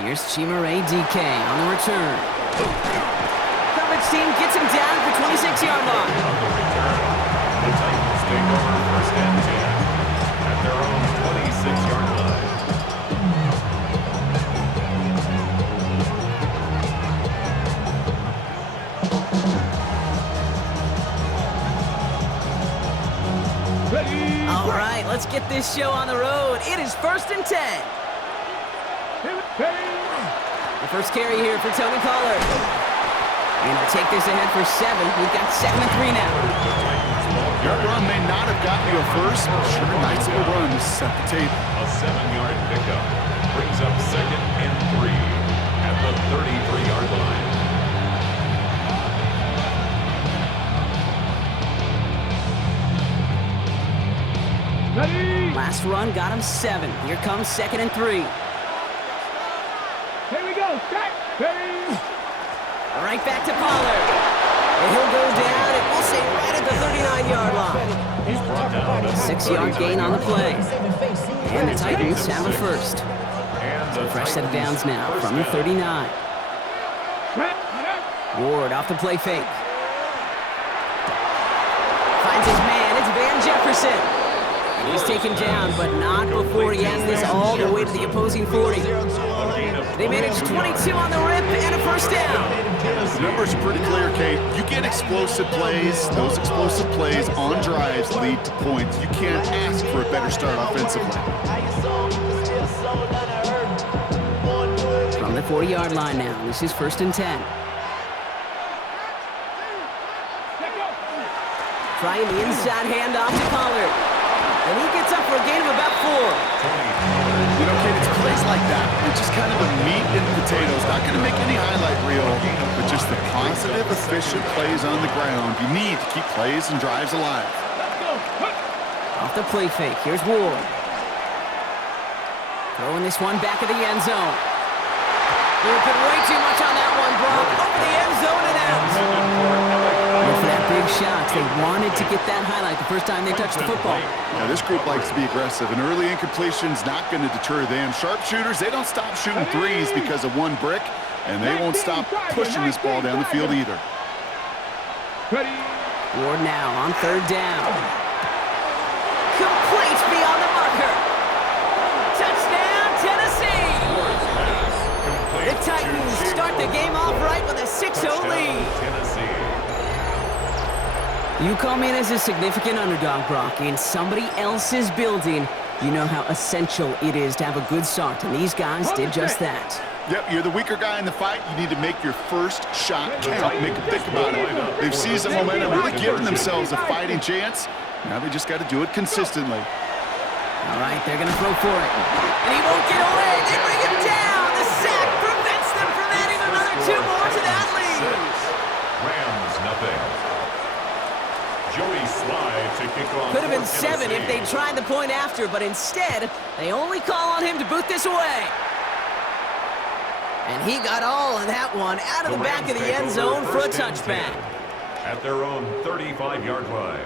Here's Chimere DK on the return. Coverage team gets him down at the 26-yard line. On the return, the Titans take over 1st and 10 at their own 26-yard line. All right, let's get this show on the road. It is 1st and 10. The first carry here for Tony Pollard. And he'll take this ahead for 7. We've got 7 and 3 now. Your run may not have gotten you a first, but sure nice little run to set the table. A 7-yard pickup brings up 2nd and 3 at the 33-yard line. Last run got him 7. Here comes 2nd and 3. Here we go. Set. Ready. Right back to Pollard. And he'll go down, and we'll say right at the 39-yard line. He's brought down. 6-yard gain on the play. And the Titans have a first. So fresh set of downs now from the 39. Ward off the play fake. Finds his man. It's Van Jefferson. And he's taken down, but not before he has this all the way to the opposing 40. They managed 22 on the rip and a first down. The numbers are pretty clear, Kate. You get explosive plays. Those explosive plays on drives lead to points. You can't ask for a better start offensively. From the 40-yard line now, this is 1st and 10. Trying the inside handoff to Pollard. And he gets up for a gain of about 4. You know, Kate, it's plays like that. It's just kind of the meat and potatoes. Not going to make any highlight reel, but just the positive, efficient plays on the ground. You need to keep plays and drives alive. Off the play fake, here's Ward. Throwing this one back of the end zone. There's been way too much on that one, Brock. Over the end zone and out. And for that big shot, they wanted to get that highlight the first time they touched the football. Now, this group likes to be aggressive, and early incompletion's not going to deter them. Sharpshooters, they don't stop shooting threes because of one brick, and they won't stop pushing this ball down the field either. Ward now on 3rd down. Complete beyond the marker. Touchdown, Tennessee! The Titans start the game off right with a 6-0 lead. You come in as a significant underdog, Brock, in somebody else's building. You know how essential it is to have a good start, and these guys did just that. Yep, you're the weaker guy in the fight. You need to make your first shot count. Make them think about it. They've seized the momentum, really giving themselves a fighting chance. Now they just got to do it consistently. All right, they're going to throw for it. And he won't get away. They bring him down. The sack prevents them from adding another 2 more to that lead. Rams, nothing. Joey Slide to kick off. Could have been 7 if they tried the point after, but instead, they only call on him to boot this away. And he got all of that one out of the back of the end zone for a touchback. At their own 35-yard line.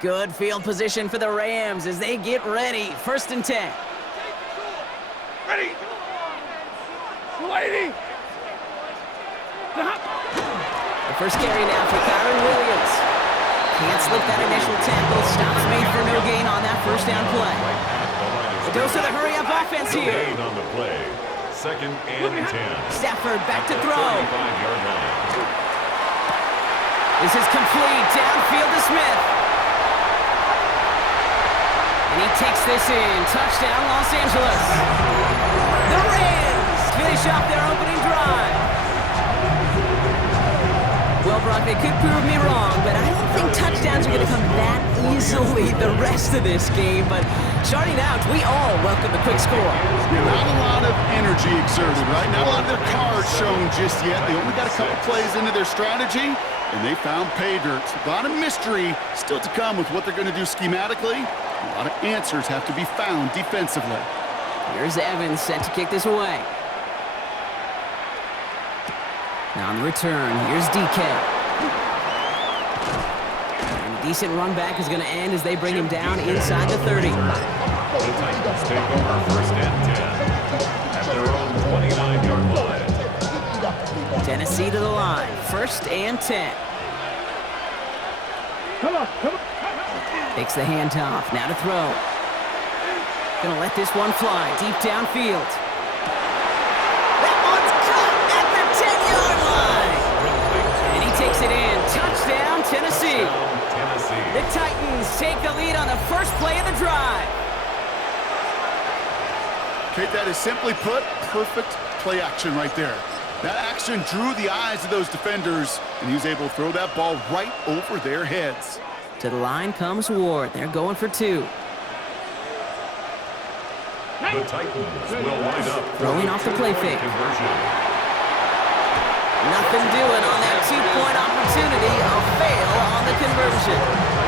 Good field position for the Rams as they get ready. 1st and 10. Ready. Lady. The first carry now for Kyron Williams. Can't slip that initial tackle. Stops made for no gain on that first down play. It goes to the hurry-up offense here. Gain on the play. 2nd and 10. Stafford back to throw. 35-yard line. This is complete. Downfield to Smith. And he takes this in. Touchdown, Los Angeles. The Rams finish off their opening drive. Well, Brock, they could prove me wrong, but I don't think touchdowns are going to come that easily the rest of this game. But starting out, we all welcome the quick score. Not a lot of energy exerted, right? Not a lot of their cards shown just yet. They only got a couple plays into their strategy, and they found pay dirt. A lot of mystery still to come with what they're going to do schematically. A lot of answers have to be found defensively. Here's Evans set to kick this away. Now on the return, here's DK. And a decent run back is going to end as they bring him down inside the 30. The Titans take over first and 10 at their own 29-yard line. Tennessee to the line, first and 10. Come on, come on. Takes the handoff, now to throw. Gonna let this one fly, deep downfield. That one's caught at the 10-yard line! And he takes it in, touchdown Tennessee. The Titans take the lead on the first play of the drive. Kate, that is simply put, perfect play action right there. That action drew the eyes of those defenders, and he was able to throw that ball right over their heads. To the line comes Ward. They're going for 2. The Titans will wind up Throwing off the play fake. conversion. Nothing doing on that 2-point opportunity. A fail on the conversion.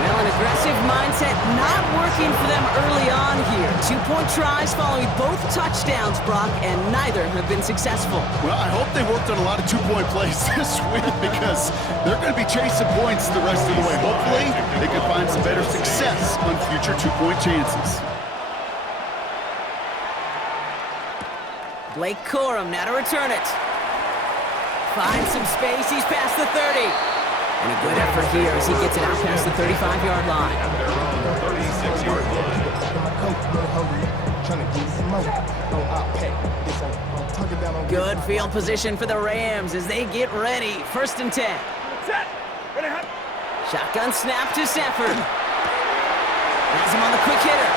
Well, an aggressive mindset not working for them early on here. 2-point tries following both touchdowns, Brock, and neither have been successful. Well, I hope they worked on a lot of 2-point plays this week because they're going to be chasing points the rest of the way. Hopefully, they can find some better success on future 2-point chances. Blake Corum now to return it. Finds some space. He's past the 30. And a good effort here as he gets it out past the 35-yard line. At their own 36-yard line. Good field position for the Rams as they get ready. First and 10. Set. Ready, hot. Shotgun snap to Stafford. Has him on the quick hitter.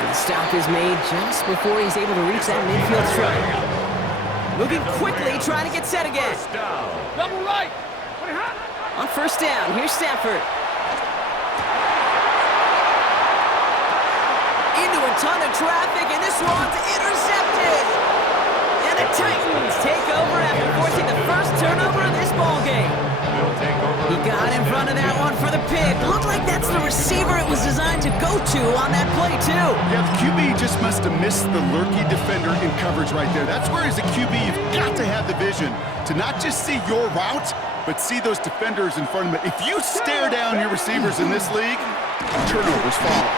And the stop is made just before he's able to reach that midfield strike. Moving quickly, trying to get set again. First down. Double right. Ready, hot. On first down, here's Stafford. Into a ton of traffic, and this one's intercepted. And the Titans take over after forcing the first turnover of this ballgame. They'll take over. He got in front of that one for the pick. Looked like that's the receiver it was designed to go to on that play, too. Yeah, the QB just must have missed the lurky defender in coverage right there. That's where, as a QB, you've got to have the vision to not just see your route, but see those defenders in front of it. If you stare down your receivers in this league, turnovers follow.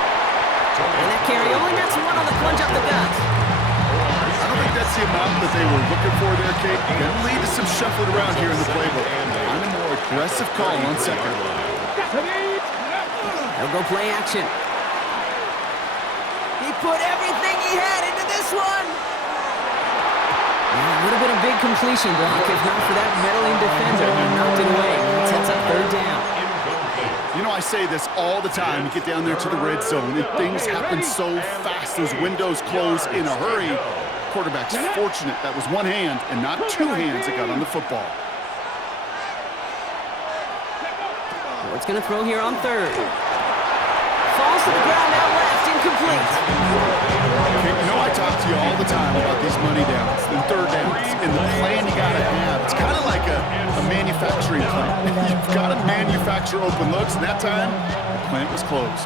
And that carry only gets one on the plunge up the gut. I don't think that's the amount that they were looking for there, Kate. Going to lead to some shuffling around here in the playbook. Find a more aggressive call on second. They'll go play action. He put everything he had into this one. Yeah, it would have been a big completion, Brock, if not for that meddling defender who knocked it away. It sets up third down. You know, I say this all the time. You get down there to the red zone, and things happen so fast. Those windows close in a hurry. Quarterback's fortunate that was one hand and not two hands that got on the football. Ward's going to throw here on third. Falls to the ground out left, incomplete. Okay, you know I talk to you all the time about these money downs and third downs and the plan you got to have. It's kind of like a manufacturing plant. You've got to manufacture open looks, and that time, the plant was closed.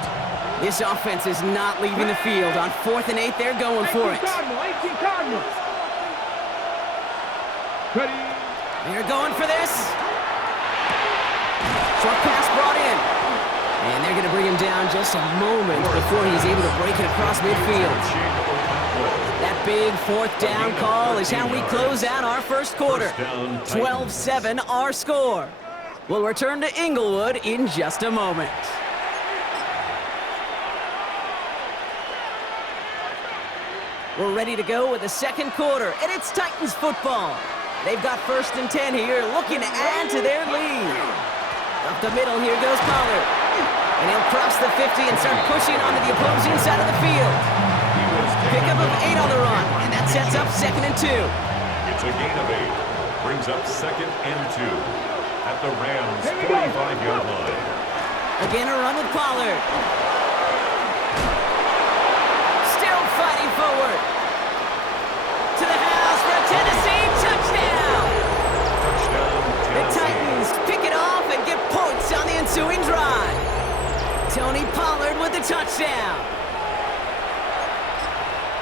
This offense is not leaving the field. On 4th and 8, they're going for it. 18 Cardinals. Ready. They're going for this. Short pass brought in. And they're going to bring him down just a moment before he's able to break it across midfield. That big 4th down call is how we close out our first quarter. 12-7 our score. We'll return to Inglewood in just a moment. We're ready to go with the second quarter, and it's Titans football. They've got 1st and 10 here, looking to add to their lead. Up the middle, here goes Pollard. And he'll cross the 50 and start pushing onto the opposing side of the field. Pickup of 8 on the run, and that sets up 2nd and 2. It's a gain of 8. Brings up 2nd and 2 at the Rams' 45-yard line. Again, a run with Pollard. Still fighting forward. To the house for a Tennessee touchdown. Touchdown, The Titans pick it off and get points on the ensuing drive. Tony Pollard with the touchdown.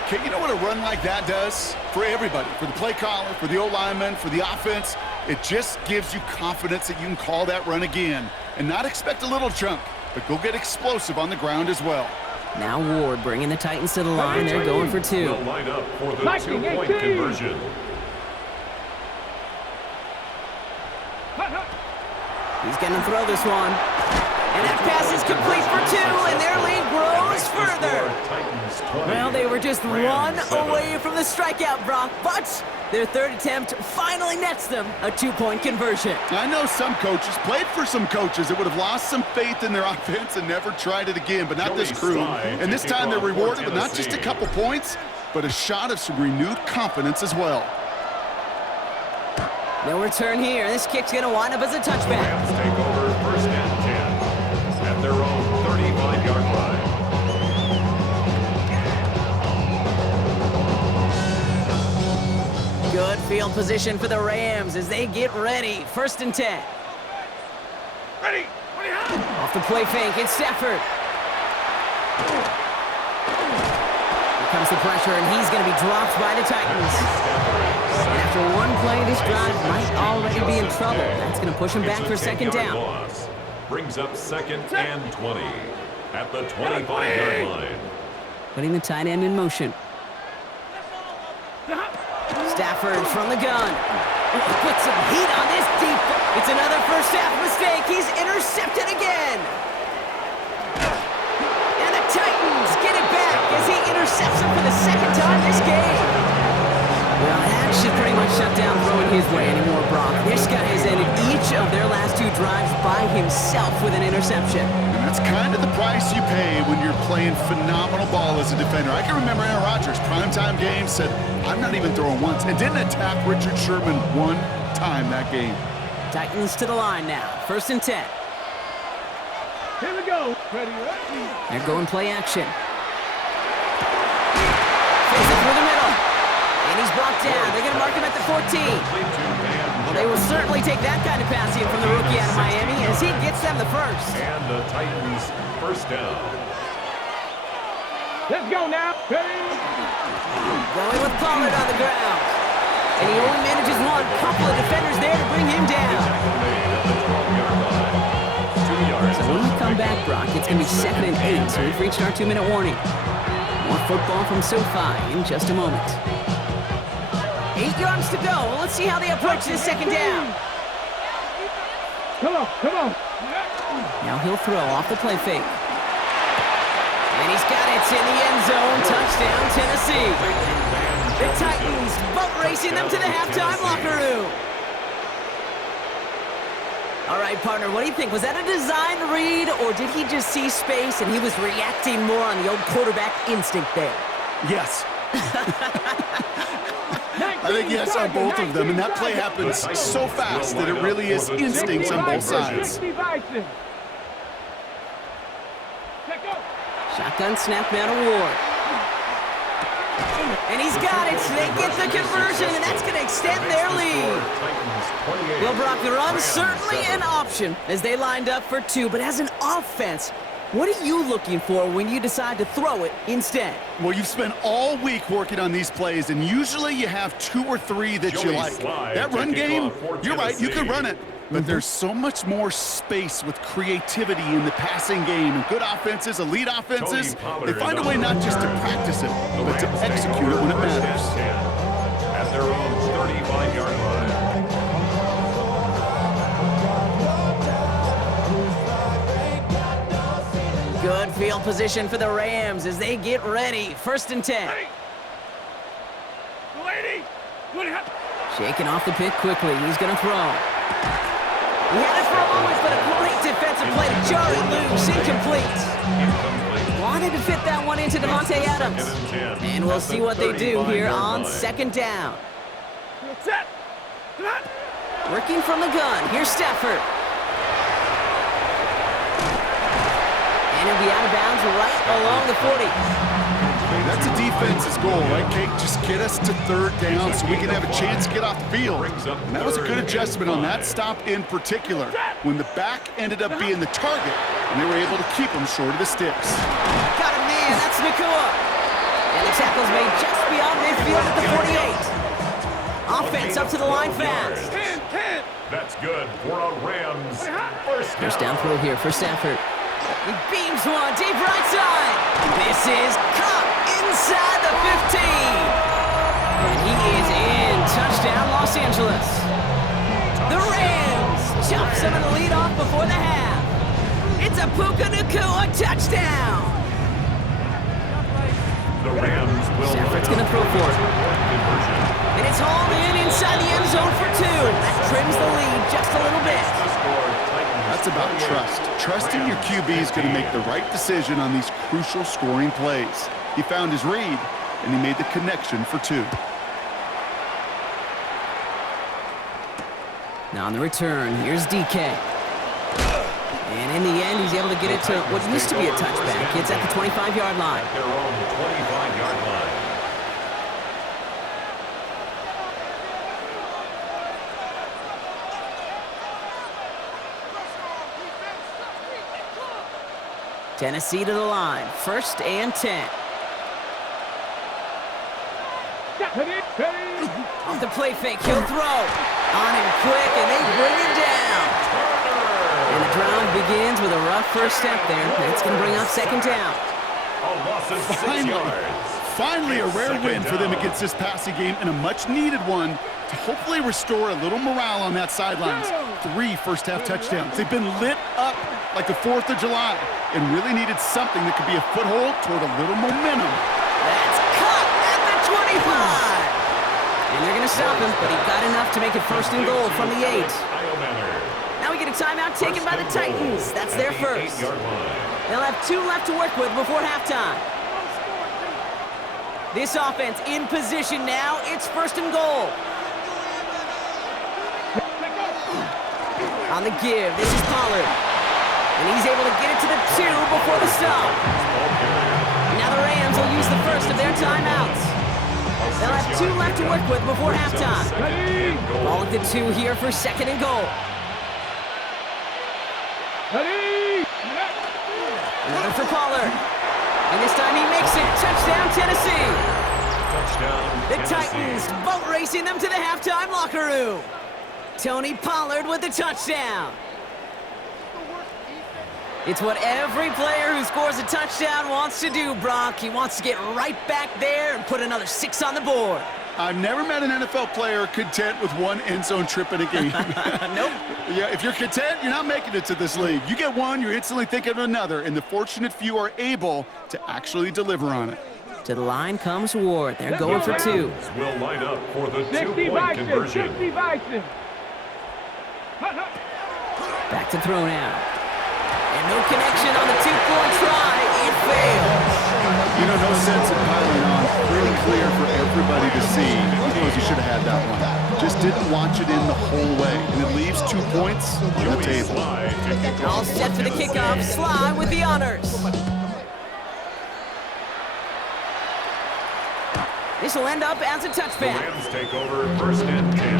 Okay, you know what a run like that does? For everybody, for the play caller, for the O-lineman, for the offense, it just gives you confidence that you can call that run again and not expect a little chunk, but go get explosive on the ground as well. Now Ward bringing the Titans to the line. They're going for two. Will line up for the two-point conversion. He's going to throw this one. And that pass is complete for two, and their lead grows further. Well, they were just one away from the strikeout, Brock, but their third attempt finally nets them a two-point conversion. I know some coaches, played for some coaches that would have lost some faith in their offense and never tried it again, but not this crew. And this time they're rewarded with not just a couple points, but a shot of some renewed confidence as well. No return here. This kick's going to wind up as a touchback. Rams take over first and 10 at their own 35-yard line. Good field position for the Rams as they get ready. First and 10. Ready. Off the play fake, it's Stafford. Here comes the pressure, and he's going to be dropped by the Titans. And after one play, this drive might already be in trouble. That's going to push him back for second down. Loss. Brings up second and 20 at the 25-yard line. Putting the tight end in motion. Stafford from the gun. Put some heat on this deep. It's another first half mistake. He's intercepted again. And the Titans get it back as he intercepts him for the second time this game. Well, that should pretty much shut down throwing his way anymore, Brock. This guy has ended each of their last two drives by himself with an interception. And that's kind of the price you pay when you're playing phenomenal ball as a defender. I can remember Aaron Rodgers, primetime game, said, I'm not even throwing once, and didn't attack Richard Sherman one time that game. Titans to the line now. First and 10. Here we go. Ready. They're going play action. Face it through the middle. And he's brought down. They're going to mark him at the 14. Well, they will certainly take that kind of passing from the rookie out of Miami as he gets them the first. And the Titans first down. Let's go now. Ready. Going with Pollard on the ground. And he only manages one. Couple of defenders there to bring him down. So when we come back, Brock, it's going to be second and 8. So we've reached our 2-minute warning. More football from SoFi in just a moment. 8 yards to go. Well, let's see how they approach this second down. Come on. Now he'll throw off the play fake. And he's got it in the end zone. Touchdown, Tennessee. The Titans boat racing them to the halftime locker room. All right, partner, what do you think? Was that a design read, or did he just see space and he was reacting more on the old quarterback instinct there? Yes. I think yes on both of them, and that play happens so fast that it really is instincts on both sides. Shotgun snap now to Ward. And he's got it. They get the conversion, and that's going to extend their lead. Well, Brock, the run's certainly an option as they lined up for two, but as an offense, what are you looking for when you decide to throw it instead? Well, you've spent all week working on these plays, and usually you have 2 or 3 that you like. That run game, you're right, you can run it. But there's so much more space with creativity in the passing game. And good offenses, elite offenses, they find a way not just to practice it, but to execute it when it matters. At their own 35-yard line. Good field position for the Rams as they get ready. First and 10. Shaking off the pick quickly. He's going to throw. He had it for a moment, but a great defensive play to jar it loose. Incomplete. Wanted to fit that one into Devontae Adams. And we'll see what they do here on second down. Working from the gun. Here's Stafford. And he'll be out of bounds right along the 40. That's a defense's goal, right, Kate? Just get us to third down so we can have a chance to get off the field. And that was a good adjustment on that stop in particular, when the back ended up being the target, and they were able to keep him short of the sticks. Got him, man. That's Nakua. And the tackle's made just beyond midfield at the 48. Offense up to the line fast. That's good for a Rams First down throw here for Stafford. He beams one deep right side. This is caught inside the 15. And he is in. Touchdown, Los Angeles. The Rams chop some of the lead off before the half. It's a Puka Nacua touchdown. The Rams will Stafford's going to throw for it. And it's hauled in inside the end zone for 2. That trims the lead just a little bit. That's about trust. Trusting your QB is going to make the right decision on these crucial scoring plays. He found his read, and he made the connection for 2. Now on the return, here's DK. And in the end, he's able to get it to what used to be a touchback. It's at the 25-yard line. At their own 25-yard line. Tennessee to the line. 1st and 10. Off the play fake, he'll throw. On him quick, and they bring him down. And the drive begins with a rough first step there. That's going to bring up 2nd down. A loss of 6 yards. Finally a rare win for them against this passing game, and a much-needed one to hopefully restore a little morale on that sidelines. 3 first-half touchdowns. They've been lit up like the 4th of July and really needed something that could be a foothold toward a little momentum. That's cut at the 25. And they're going to stop him, but he got enough to make it 1st and goal from the 8. Now we get a timeout taken by the Titans. That's their first. They'll have 2 left to work with before halftime. This offense in position now. It's 1st and goal. On the give, this is Pollard. And he's able to get it to the 2 before the stop. Now the Rams will use the first of their timeouts. They'll have 2 left to work with before halftime. Ball at the 2 here for 2nd and goal. Another for Pollard. And this time he makes it. Touchdown, Tennessee. The Titans boat racing them to the halftime locker room. Tony Pollard with the touchdown. It's what every player who scores a touchdown wants to do, Brock. He wants to get right back there and put another 6 on the board. I've never met an NFL player content with 1 end zone trip in a game. Nope. Yeah, if you're content, you're not making it to this league. You get 1, you're instantly thinking of another, and the fortunate few are able to actually deliver on it. To the line comes Ward. They're going for 2. Will line up for the 2-point conversion. Back to throw now. And no connection on the 2-point try. It fails. You know, no sense in piling on. Pretty clear for everybody to see. He knows he should have had that one. Just didn't watch it in the whole way. And it leaves 2 points on the table. All set for the kickoff. Sly with the honors. This will end up as a The touchback. Rams take over 1st and 10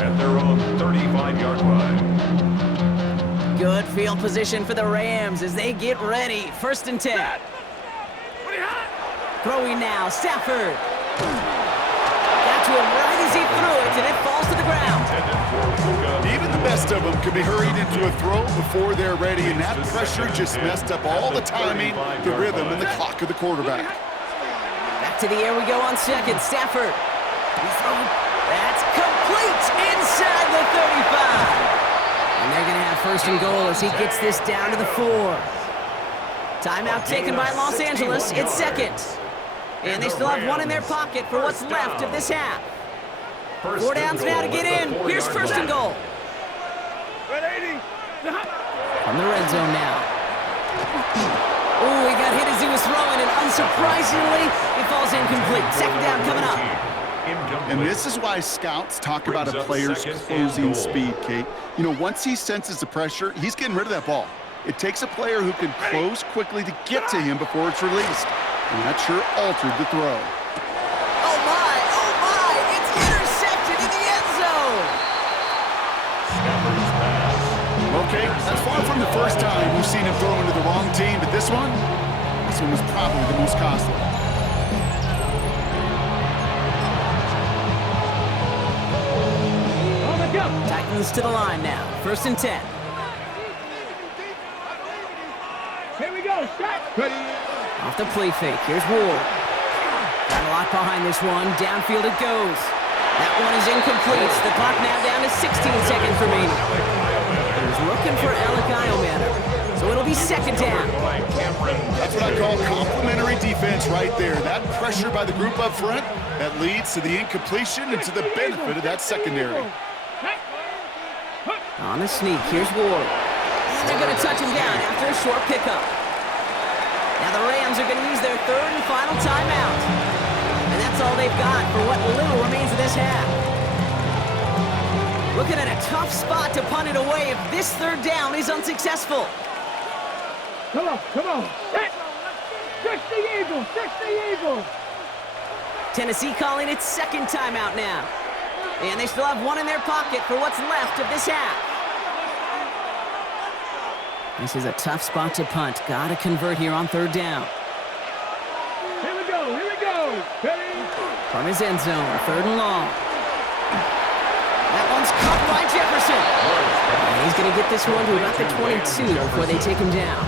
at their own 35-yard line. Good field position for the Rams as they get ready. 1st and 10. Throwing now, Stafford. Got to him right as he threw it, and it falls to the ground. Even the best of them can be hurried into a throw before they're ready, and that pressure just messed up all the timing, the rhythm, and the clock of the quarterback. Back to the air we go on 2nd. Stafford. He's throwing. That's complete inside the 35. And they're going to have 1st and goal as he gets this down to the 4. Timeout taken by Los Angeles. It's 2nd. And they still have 1 in their pocket for what's left of this half. 4 downs now to get in. Here's 1st and goal. From the red zone now. Oh, he got hit as he was throwing, and unsurprisingly, it falls incomplete. 2nd down coming up. And this is why scouts talk about a player's closing speed, Kate. You know, once he senses the pressure, he's getting rid of that ball. It takes a player who can close quickly to get to him before it's released. And that sure altered the throw. Oh my, it's intercepted in the end zone. Okay, that's far from the first time we've seen him throw into the wrong team, but this one was probably the most costly. Titans to the line now. 1st and 10. Here we go. Set. Ready. Off the play fake. Here's Ward. Got a lot behind this one. Downfield it goes. That one is incomplete. The clock now down to 16 seconds remaining. He's looking for Alec Eilmaner. So it'll be 2nd down. That's what I call complimentary defense right there. That pressure by the group up front, that leads to the incompletion and to the benefit of that secondary. On a sneak, here's Ward. And they're going to touch him down after a short pickup. Now the Rams are going to use their 3rd and final timeout. And that's all they've got for what little remains of this half. Looking at a tough spot to punt it away if this 3rd down is unsuccessful. Come on, come on. Set. 60 Eagles, 60 Eagles. Tennessee calling its 2nd timeout now. And they still have one in their pocket for what's left of this half. This is a tough spot to punt. Gotta convert here on 3rd down. Here we go, here we go. Ready. From his end zone, 3rd and long. That one's caught by Jefferson. And he's gonna get this one to about the 22 before they take him down.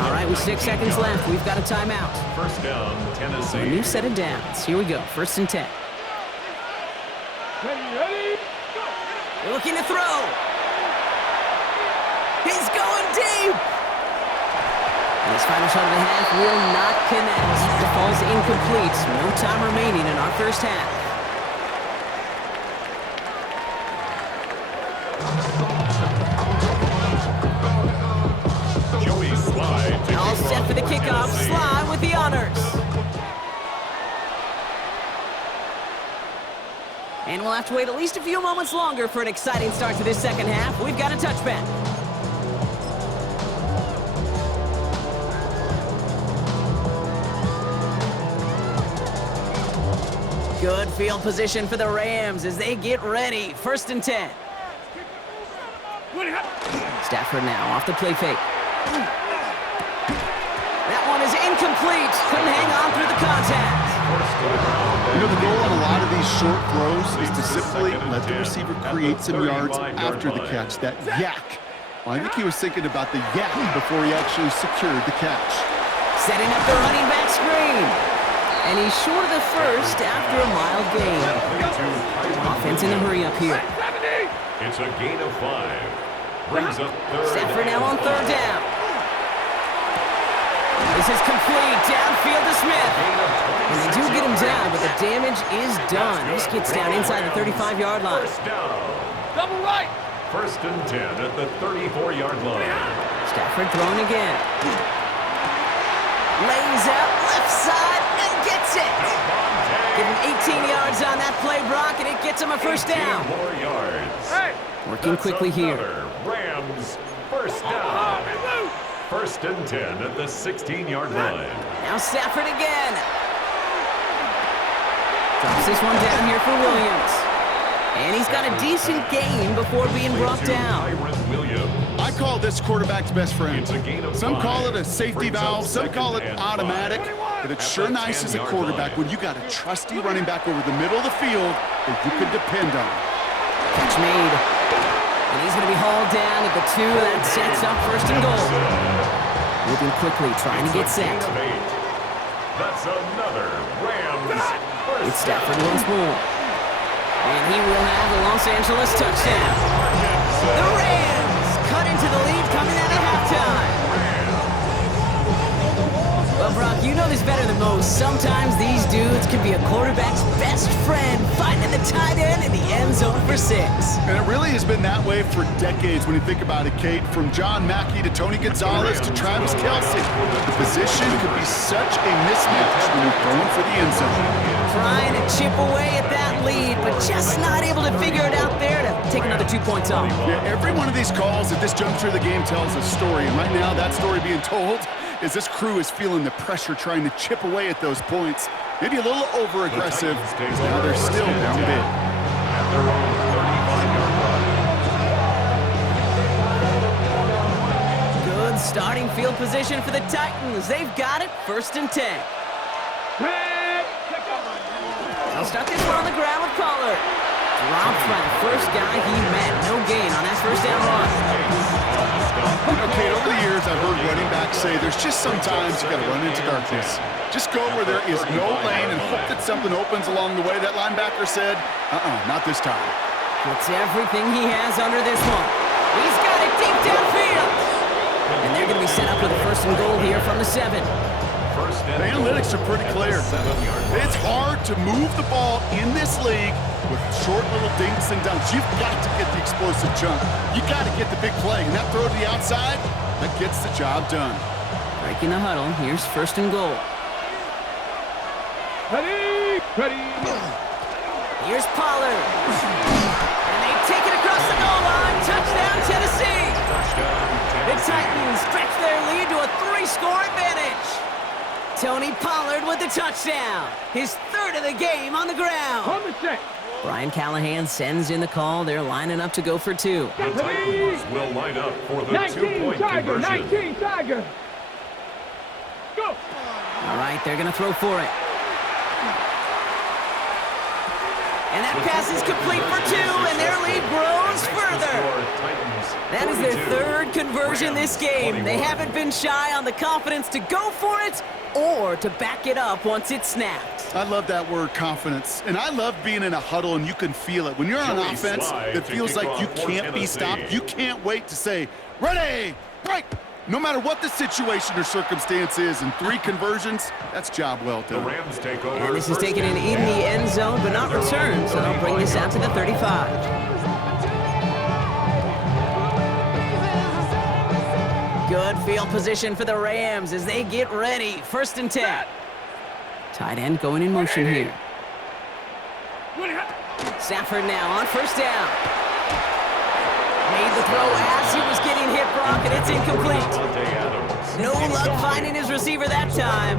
All right, with 6 seconds left, we've got a timeout. 1st down, Tennessee. A new set of downs. Here we go, 1st and 10. Ready, ready. They're looking to throw. He's going deep. And his final shot of the half will not connect. The ball's incomplete. No time remaining in our 1st half. All set for the kickoff. Sly with the honors. And we'll have to wait at least a few moments longer for an exciting start to this 2nd half. We've got a touchback. Good field position for the Rams as they get ready. 1st and 10. Stafford now off the play fake. That one is incomplete. Couldn't hang on through the contact. You know, the goal on a lot of these short throws is to simply let the receiver create some yards after the catch, that yak. Well, I think he was thinking about the yak before he actually secured the catch. Setting up the running back screen. And he's short of the 1st after a mild gain. Offense in a hurry up here. It's a gain of 5. Brings up 3rd. Stafford now on 3rd down. This is complete. Downfield to Smith. And they do get him down, but the damage is done. This gets down inside the 35-yard line. 1st down. Double right. 1st and 10 at the 34-yard line. Stafford throwing again. Lays out left side and gets it. Give him 18 yards on that play, Brock, and it gets him a 1st down. 4 yards. Hey. Working quickly here. Rams 1st down. 1st and 10 at the 16-yard line. Now Stafford again. Drops this one down here for Williams. And he's got a decent gain before being brought down. I call this quarterback's best friend. It's a gain of Some 5. call it a safety valve, some call it automatic, but it's sure nice as a quarterback when you got a trusty running back over the middle of the field that you can depend on. Catch made. And he's going to be hauled down at the 2. That sets up 1st and goal. Moving quickly, trying to get set. That's another Rams. It's Stafford once more. And he will have the Los Angeles touchdown. The Rams cut into the lead coming out of halftime. Well, Brock, you know this better than most. Sometimes these dudes can be a quarterback's best friend, finding the tight end in the end zone for 6. And it really has been that way for decades when you think about it, Kate. From John Mackey to Tony Gonzalez to Travis Kelce. The position could be such a mismatch when you're going for the end zone. Trying to chip away at that lead, but just not able to figure it out there to take another 2 points off. Yeah, every one of these calls at this juncture of the game tells a story. And right now, that story being told is this crew is feeling the pressure trying to chip away at those points. Maybe a little over-aggressive, because now they're still down big. At their own 35-yard line. Good starting field position for the Titans. They've got it, 1st and 10. They'll start this one on the ground with Pollard. Dropped by the first guy he met. No gain on that first down run. You know, Kate, over the years, I've heard running backs say there's just sometimes you got to run into darkness. Just go where there is no lane and hope that something opens along the way. That linebacker said, not this time. Puts everything he has under this one. He's got it deep downfield. And they're going to be set up with a 1st and goal here from the 7. The analytics are pretty clear. It's hard to move the ball in this league with short little dinks and dunks. You've got to get the explosive chunk. You got to get the big play. And that throw to the outside, that gets the job done. Breaking the huddle. Here's 1st and goal. Ready. Here's Pollard. And they take it across the goal line. Touchdown, Tennessee. The Titans stretch their lead to a 3-score advantage. Tony Pollard with the touchdown. His 3rd of the game on the ground. On the set. Brian Callahan sends in the call. They're lining up to go for 2. The Titans will line up for the 19 2-point Tiger, conversion. 19 Tiger. Go. All right, they're going to throw for it. And that pass is complete for 2, and their lead grows further. That is their 3rd conversion this game. They haven't been shy on the confidence to go for it or to back it up once it's snapped. I love that word, confidence. And I love being in a huddle and you can feel it. When you're on offense, it feels like you can't be stopped. You can't wait to say, ready, break. No matter what the situation or circumstance is, in 3 conversions, that's job well done. The Rams take over. And this is taken in the end zone, but not returned, so they'll bring this out to the 35. Good field position for the Rams as they get ready. 1st and 10. Tight end going in motion here. Stafford now on 1st down. Made the throw as he was getting hit, Brock, and it's incomplete. No luck finding his receiver that time.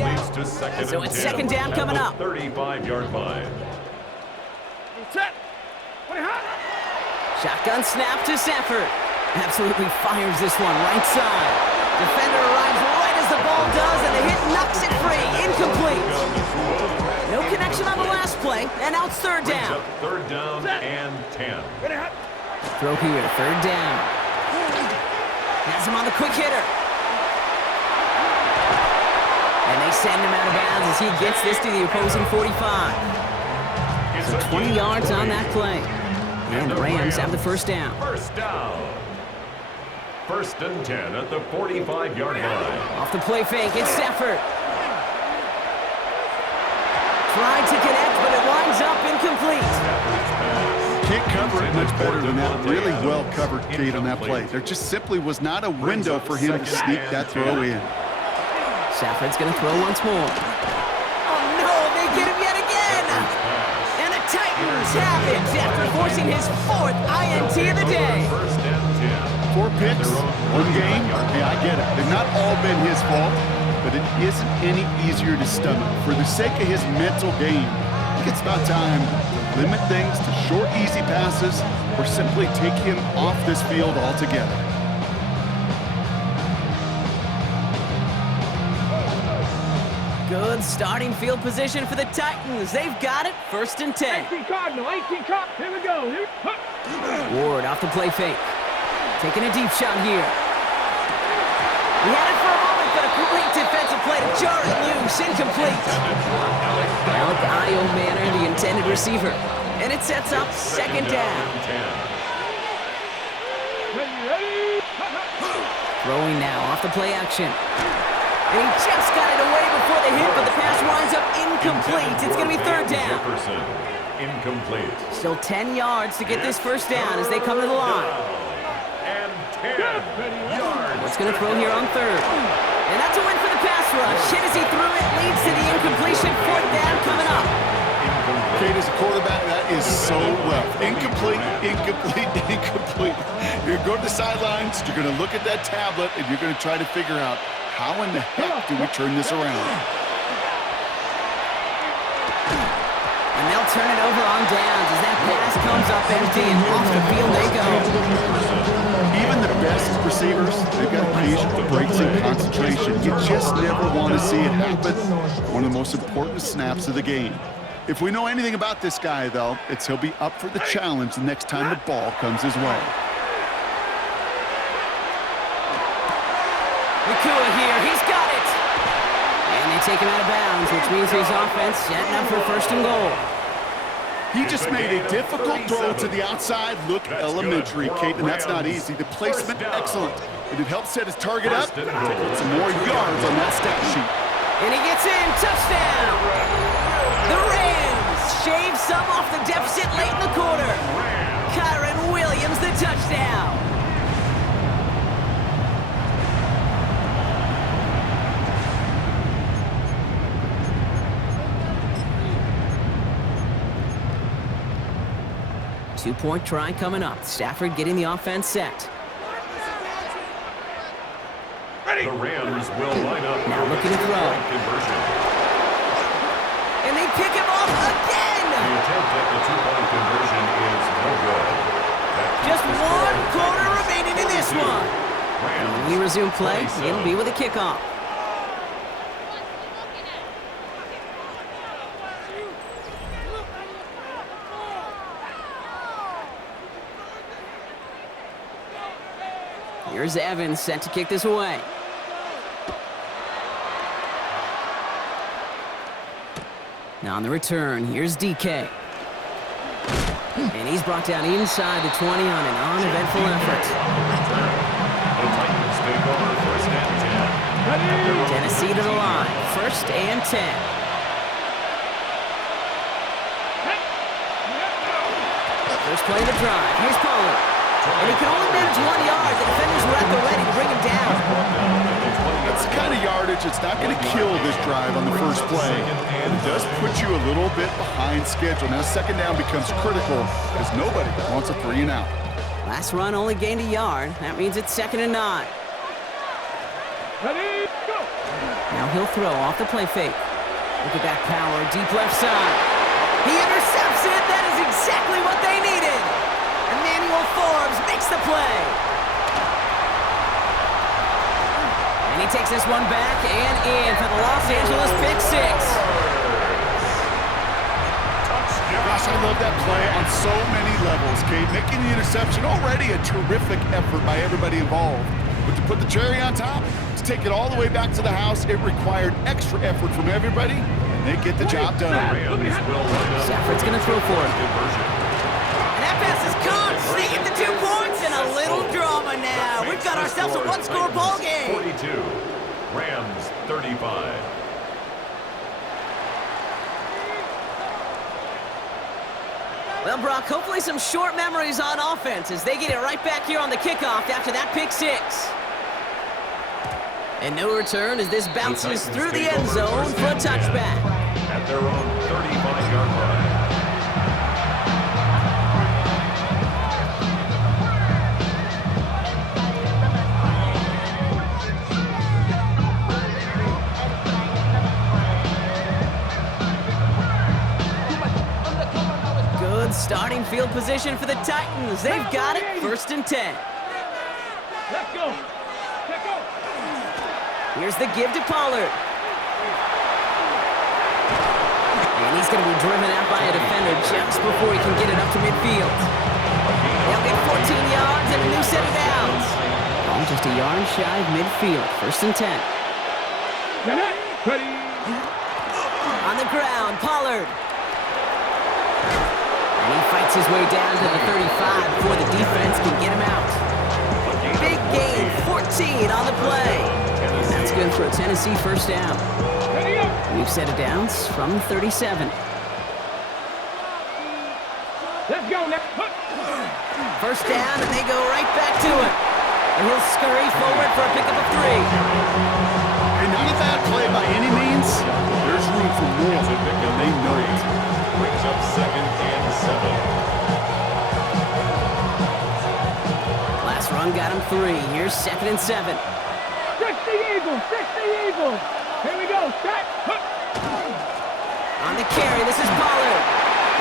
So it's 2nd down coming up. 35-yard line. Set. Shotgun snap to Stafford. Absolutely fires this one right side. Defender arrives right as the ball does, and the hit knocks it free. Incomplete. No connection on the last play, and now it's 3rd down. 3rd down and 10. Throw here, 3rd down. Has him on the quick hitter. And they send him out of bounds as he gets this to the opposing 45. So 20 yards on that play. And the Rams have the 1st down. 1st down. 1st and 10 at the 45-yard line. Off the play fake, it's Stafford. Tried to connect, but it winds up incomplete. Can't cover it much better than that. Really well covered, Kate, on that play. There just simply was not a window for him to sneak that throw in. Stafford's going to throw once more. Oh, no, they get him yet again. And the Titans have it after forcing his 4th INT of the day. 4 picks, 1 game. Yeah, I get it. They've not all been his fault, but it isn't any easier to stomach. For the sake of his mental game, I think it's about time to limit things to short, easy passes or simply take him off this field altogether. Good starting field position for the Titans. They've got it, 1st and 10. 18 Cardinal, 18 Cop. Here we go. Ward off the play fake. Taking a deep shot here. He had it for a moment, but a great defensive play to jar it loose. Incomplete. Alec Io Manor, the intended receiver. And it sets up 2nd down. Throwing now off the play action. And he just got it away before the hit, but the pass winds up incomplete. It's going to be 3rd down. Incomplete. Still 10 yards to get this 1st down as they come to the line. And 10 yards. What's going to throw here on 3rd? And that's a win for the pass rush. Hit as he threw it, leads to the incompletion. 4th down coming up. Kate, as a quarterback, that is so rough. Incomplete, incomplete, incomplete. You're going to go to the sidelines, you're going to look at that tablet, and you're going to try to figure out how in the heck do we turn this around? And they'll turn it over on downs as that pass comes up empty and off the field they go. Even the best receivers, they've got occasional breaks in concentration. You just never want to see it happen. One of the most important snaps of the game. If we know anything about this guy, though, it's he'll be up for the challenge the next time the ball comes his way. Nakua here, he's got it! And they take him out of bounds, which means his offense setting up for first and goal. He just made a difficult throw to the outside look elementary, Kate, and that's not easy. The placement, excellent. And it helps set his target up to put some more yards on that stat sheet. And he gets in, touchdown! The Rams shave some off the deficit late in the quarter. Kyron Williams, the touchdown. Two-point try coming up. Stafford getting the offense set. The Rams will line up. Now looking to throw. Conversion. And they pick him off again! The attempt at the two-point conversion is no good. Just one quarter remaining in this one. And when we resume play, it'll be with a kickoff. Here's Evans set to kick this away. Now on the return, here's DK. And he's brought down inside the 20 on an uneventful effort. The Titans take over first and 10. Tennessee to the line, first and 10. First play of the drive, here's Pollard. And he can only manage 1 yard. The defenders were at the ready to bring him down. That's the kind of yardage that's not going to kill this drive on the first play. And it does put you a little bit behind schedule. Now second down becomes critical because nobody wants a 3 and out. Last run only gained a yard. That means it's 2nd and 9. Ready, go! Now he'll throw off the play fake. Look at that power, deep left side. He intercepts it. That is exactly what they needed. Emmanuel Forbes makes the play. And he takes this one back and in for the Los Angeles pick six. Gosh, I love that play on so many levels, Kate. Making the interception, already a terrific effort by everybody involved. But to put the cherry on top, to take it all the way back to the house, it required extra effort from everybody, and they get the job done. Stafford's going to throw for it. And that pass is caught, sneaking the 2 points, and a little drama now. We've got ourselves a one-score ball game. 42, Rams 35. Well, Brock, hopefully some short memories on offense as they get it right back here on the kickoff after that pick six. And no return as this bounces through the end zone for a touchback. At their own 35-yard line. Good starting field position for the Titans. They've got it, 1st and 10. Let's go! Let's go! Here's the give to Pollard. And he's going to be driven out by a defender just before he can get it up to midfield. They'll get 14 yards and a new set of downs. Oh, just a yard shy of midfield, 1st and 10. Ready? On the ground, Pollard. And he fights his way down to the 35 before the defense can get him out. Big gain, 14 on the play. That's good for a Tennessee first down. New set of downs from the 37. Let's go now. First down, and they go right back to it. And he'll scurry forward for a pickup of 3. And not a bad play by any means. There's room for more, and they know it. Brings up 2nd and 7. Last run got him 3. Here's 2nd and 7. 60 Eagles! 60 Eagles! Here we go! Set! On the carry, this is Pollard.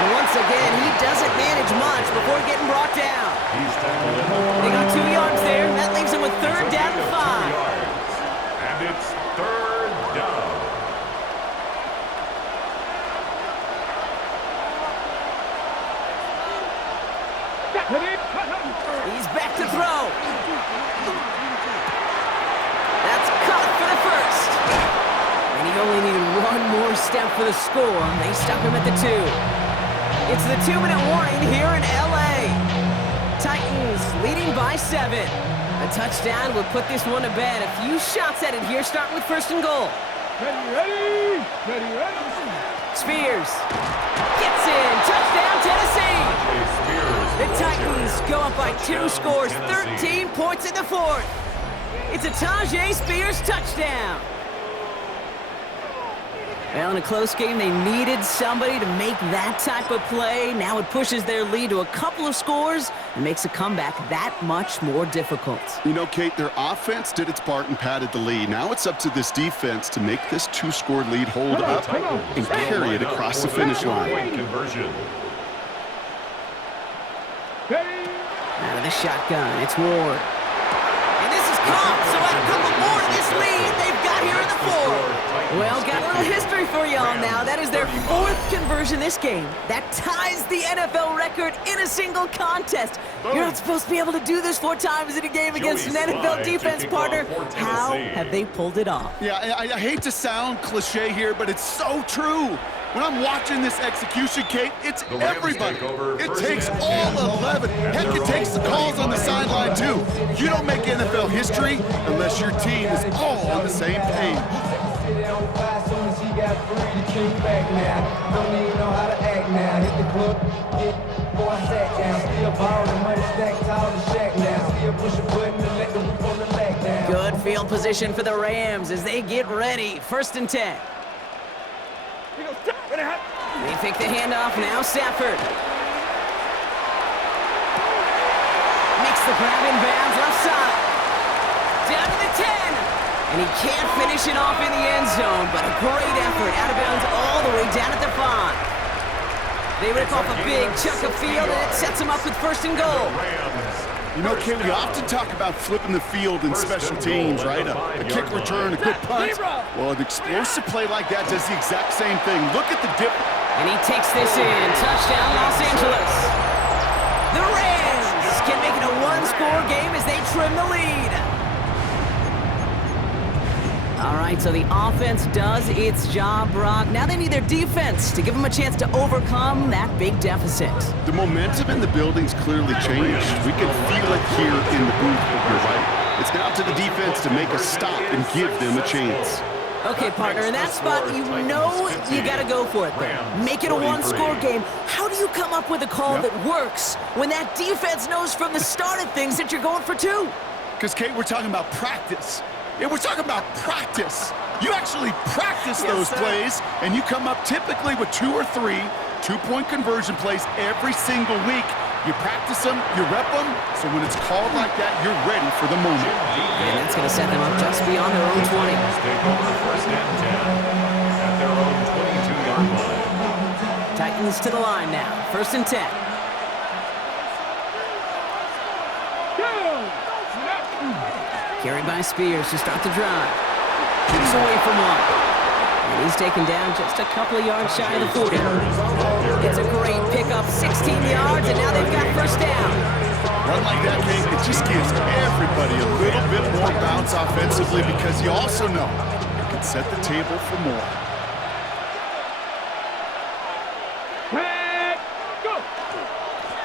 And once again, he doesn't manage much before getting brought down. He's tackled at the They got 2 yards there. That leaves him with 3rd down and 5. And it's 3rd down. He's back to throw. That's caught for the first. And he only needed one more step for the score. They stop him at the 2. It's the 2-minute warning here in L.A. Titans leading by 7. A touchdown will put this one to bed. A few shots at it here, starting with 1st and goal. Ready. Spears gets in. Touchdown, Tennessee. The Titans go up by 2 scores, 13 points in the 4th. It's a Tajay Spears touchdown. Well, in a close game, they needed somebody to make that type of play. Now it pushes their lead to a couple of scores and makes a comeback that much more difficult. You know, Kate, their offense did its part and padded the lead. Now it's up to this defense to make this 2-score lead hold up and carry it across the finish line. Out of the shotgun, it's Ward. And this is caught, so add a couple more to this lead they've got here in the 4th. Well, got a little history for y'all now. That is their 4th conversion this game. That ties the NFL record in a single contest. You're not supposed to be able to do this 4 times in a game against an NFL defense partner. How have they pulled it off? Yeah, I hate to sound cliche here, but it's so true. When I'm watching this execution, Kate, it's everybody. It takes all 11. Heck, it takes the calls on the sideline, too. You don't make NFL history unless your team is all on the same page. Good field position for the Rams as they get ready. 1st and 10. They pick the handoff now. Stafford makes the grab in bounds left side. Down to the 10. And he can't finish it off in the end zone, but a great effort out of bounds all the way down at the 5. They rip off a big chunk of field, and it sets them up with 1st and goal. You know, Kate, we often talk about flipping the field in special teams, right? A kick return, a good punt. Well, an explosive play like that does the exact same thing. Look at the difference. And he takes this in. Touchdown, Los Angeles. The Rams can make it a 1-score game as they trim the lead. All right, so the offense does its job, Brock. Now they need their defense to give them a chance to overcome that big deficit. The momentum in the building's clearly changed. We can feel it here in the booth, but you're right. It's now to the defense to make a stop and give them a chance. Okay, partner, in that spot, you know you got to go for it there. Make it a 1-score game. How do you come up with a call that works when that defense knows from the start of things that you're going for 2? Because, Kate, we're talking about practice. Yeah, we're talking about practice. You actually practice those plays, and you come up typically with 2 or 3 2-point conversion plays every single week. You practice them, you rep them, so when it's called like that, you're ready for the moment. And that's going to set them up just beyond their own 20. Take over 1st and 10 at their own 22-yard line. Titans to the line now. 1st and 10. Carried by Spears to start the drive. Keeps away from 1. And he's taken down just a couple of yards shy of the 40. It's a great pickup, 16 yards, and now they've got 1st down. Run like that, Kate, it just gives everybody a little bit more bounce offensively because you also know you can set the table for more.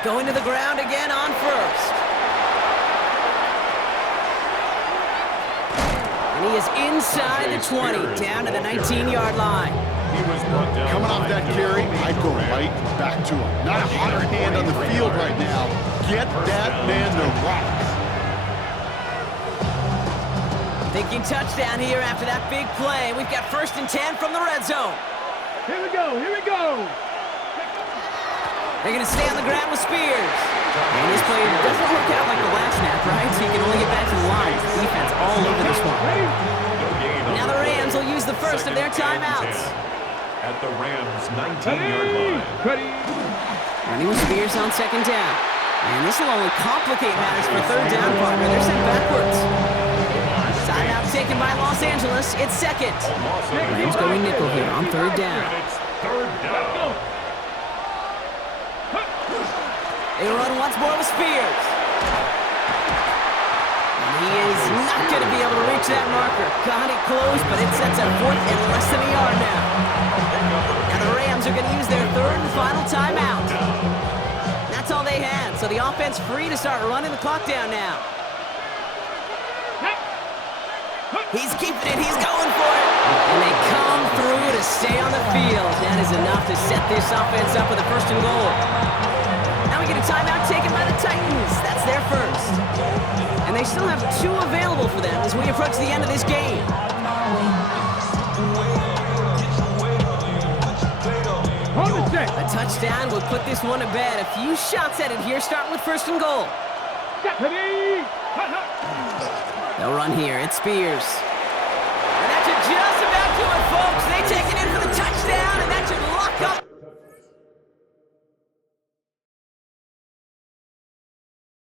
Going to the ground again on 1st. And he is inside the 20, down to the 19-yard line. Coming off that carry, I'd go right back to him. Not a hotter hand on the field right now. Get that man to rock. Thinking touchdown here after that big play. We've got 1st and 10 from the red zone. Here we go. They're going to stay on the ground with Spears. And this play doesn't work out like the last snap, right? So you can only get back to the line. Defense all over this one. Now the Rams will use the first of their timeouts. At the Rams' 19-yard line. Running with Spears on 2nd down. And this will only complicate matters for 3rd down, partner. They're sent backwards. Timeout taken by Los Angeles. It's 2nd. Rams going nickel here on 3rd down. They run once more with Spears. And he is not going to be able to reach that marker. Got it close, but it sets a fourth and less than a yard now. Now the Rams are going to use their third and final timeout. That's all they had, so the offense free to start running the clock down now. He's keeping it, he's going for it. And they come through to stay on the field. That is enough to set this offense up with a first and goal. Now we get a timeout taken by the Titans. That's their first. And they still have 2 available for them as we approach the end of this game. A touchdown will put this one to bed. A few shots at it here, starting with first and goal. They'll run here. It's Spears. And that's just about to it, folks. They take it in